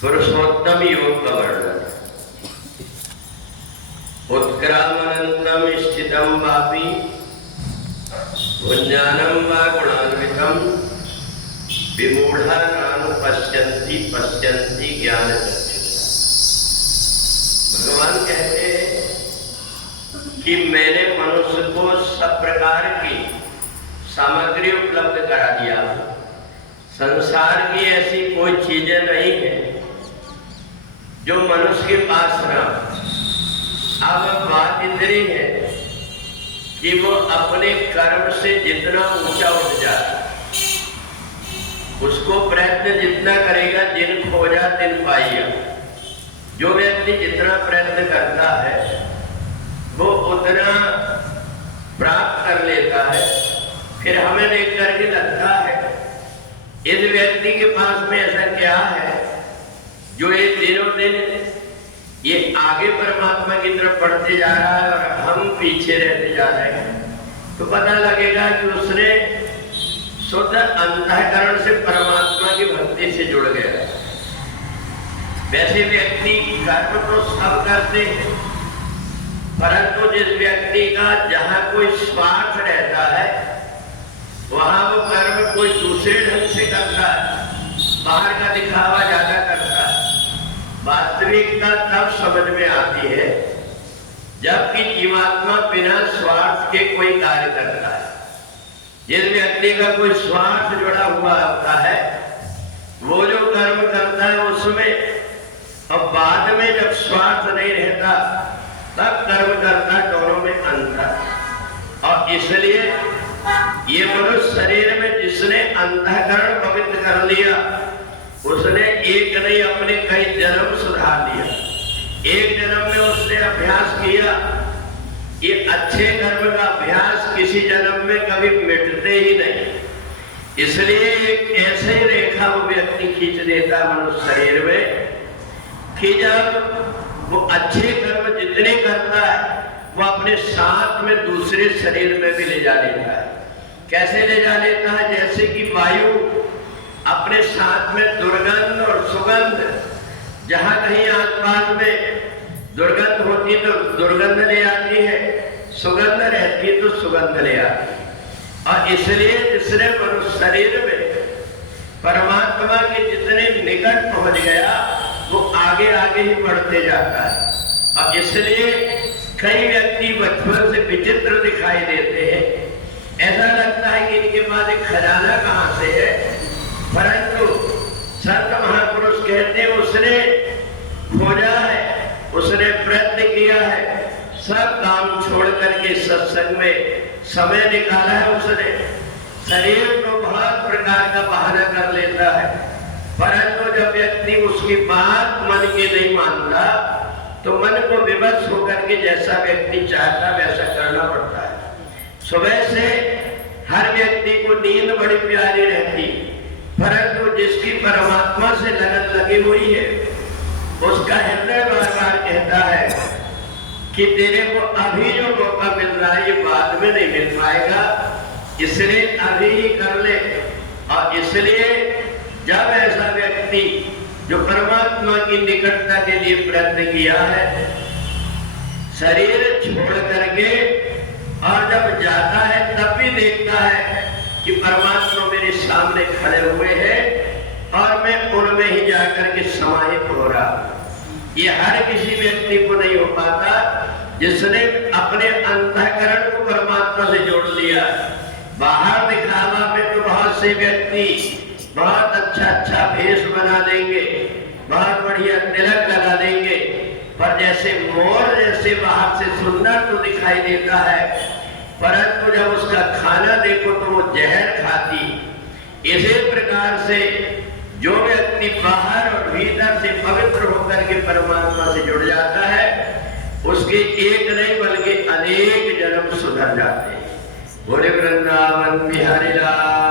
पुरुषोत्तम योग का वर्णन। उत्क्रामनंतम स्थितम वापि भुञ्जानं वा गुणान्वितम विमूढ़ानां पश्यन्ति पश्यन्ति ज्ञान चक्षुषा। भगवान कहते हैं कि मैंने मनुष्य को सब प्रकार की सामग्री उपलब्ध करा दिया। संसार की ऐसी कोई चीजें नहीं है जो मनुष्य के पास ना। अब बात इतनी है कि वो अपने कर्म से जितना ऊंचा उठ जाता, उसको प्रयत्न जितना करेगा दिन खोजा दिन पाइया। जो व्यक्ति जितना प्रयत्न करता है वो उतना प्राप्त कर लेता है। फिर हमें देख करके लगता है इस व्यक्ति के पास में ऐसा क्या है जो ये दिनों दिन ये आगे परमात्मा की तरफ बढ़ते जा रहा है और हम पीछे रहते जा रहे हैं। तो पता लगेगा कि उसने शुद्ध अंतःकरण से परमात्मा की भक्ति से जुड़ गया। वैसे व्यक्ति कर्म तो सब करते हैं, परंतु जिस व्यक्ति का जहां कोई स्वार्थ रहता है वहां वो कर्म कोई दूसरे ढंग से करता है, बाहर का दिखावा ज्यादा करता है। वास्तविकता तब समझ में आती है जबकि जीवात्मा बिना स्वार्थ के कोई कार्य करता है। जिस व्यक्ति का कोई स्वार्थ जुड़ा हुआ होता है वो जो कर्म करता है उसमें, और बाद में जब स्वार्थ नहीं रहता तब कर्म करता, दोनों में अंतर। और इसलिए ये मनुष्य शरीर में जिसने अंतःकरण पवित्र कर लिया उसने एक नहीं अपने कई जन्म सुधार लिया। एक जन्म में उसने अभ्यास किया। ये अच्छे कर्म का अभ्यास किसी जन्म में कभी मिटते ही नहीं। इसलिए एक ऐसे रेखा वो व्यक्ति खींच देता मनुष्य शरीर में कि जब वो अच्छे कर्म जितने करता है वो अपने साथ में दूसरे शरीर में भी ले जा लेता है। कैसे ले जा लेता है? जैसे कि वायु अपने साथ में दुर्गंध और सुगंध, जहां कहीं आसपास में दुर्गंध होती तो दुर्गंध ले आती है, सुगंध रहती तो सुगंध ले आती है। और इसलिए जिसने मनुष्य शरीर में परमात्मा के जितने निकट पहुंच गया वो आगे आगे ही बढ़ते जाता है। और इसलिए कई व्यक्ति बचपन से विचित्र दिखाई देते हैं। ऐसा लगता है कि इनके पास एक खजाना कहां से है, परंतु संत महापुरुष कहते हैं उसने खोजा है, उसने प्रयत्न किया है, सब काम छोड़ करके सत्संग में समय निकाला है। उसने शरीर को बहुत प्रकार का बहाना कर लेता है, परंतु जब व्यक्ति उसकी बात मन की नहीं मानता तो मन को विवश होकर के जैसा व्यक्ति चाहता वैसा करना पड़ता है। सुबह से हर व्यक्ति को नींद बड़ी प्यारी रहती, परंतु जिसकी परमात्मा से लगन लगी हुई है उसका हृदय बार बार कहता है कि तेरे को अभी जो मौका मिल रहा है ये बाद में नहीं मिल पाएगा, इसलिए अभी ही कर ले। और इसलिए जब ऐसा व्यक्ति जो परमात्मा की निकटता के लिए प्रयत्न किया है शरीर छोड़ करके और जब जाता है तब भी देखता है कि परमात्मा मेरे सामने खड़े हुए हैं और मैं उनमें ही जाकर के समाहित हो रहा। ये हर किसी व्यक्ति को नहीं हो पाता जिसने अपने अंतःकरण को परमात्मा से जोड़ लिया। बाहर दिखावा में तो बहुत से व्यक्ति बहुत अच्छा भेष बना देंगे, बहुत बढ़िया तिलक लगा देंगे, पर जैसे मोर जैसे बाहर से सुंदर तो दिखाई देता है, परंतु जब उसका खाना देखो तो वो जहर खाती। इसी प्रकार से जो व्यक्ति बाहर और भीतर से पवित्र होकर के परमात्मा से जुड़ जाता है उसके एक नहीं बल्कि अनेक जन्म सुधर जाते हैं। बोले वृंदावन बिहारी लाल।